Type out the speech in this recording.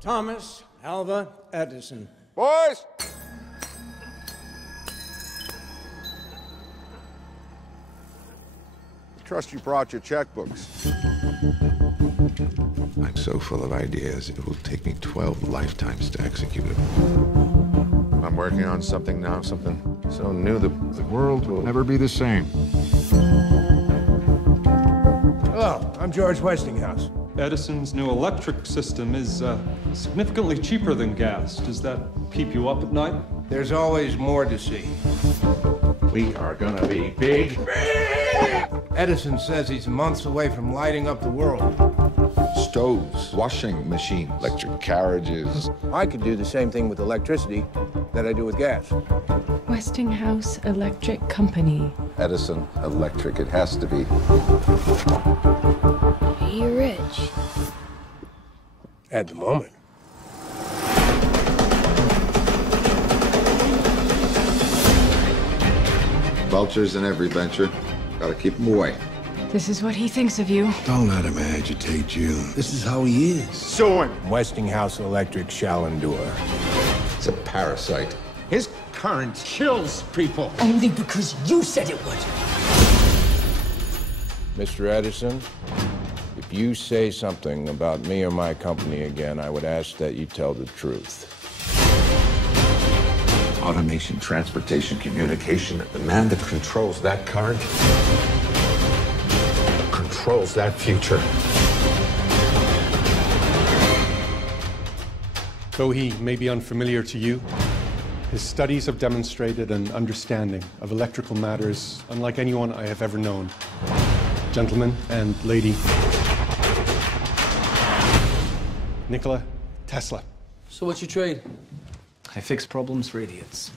Thomas Alva Edison. Boys! Trust you brought your checkbooks. I'm so full of ideas, it will take me 12 lifetimes to execute it. I'm working on something now, something so new that the world will never be the same. Hello, I'm George Westinghouse. Edison's new electric system is significantly cheaper than gas. Does that keep you up at night? There's always more to see. We are gonna be big. Edison says he's months away from lighting up the world. Stoves, washing machines, electric carriages. I could do the same thing with electricity that I do with gas. Westinghouse Electric Company. Edison Electric, it has to be. Are you rich? At the moment. Vultures in every venture. Gotta keep them away. This is what he thinks of you. Don't let him agitate you. This is how he is. Sue him. Westinghouse Electric shall endure. It's a parasite. His current kills people. Only because you said it would. Mr. Edison, if you say something about me or my company again, I would ask that you tell the truth. Automation, transportation, communication. The man that controls that current controls that future. Though he may be unfamiliar to you, his studies have demonstrated an understanding of electrical matters unlike anyone I have ever known. Gentlemen and lady, Nikola Tesla. So what's your trade? I fix problems for idiots.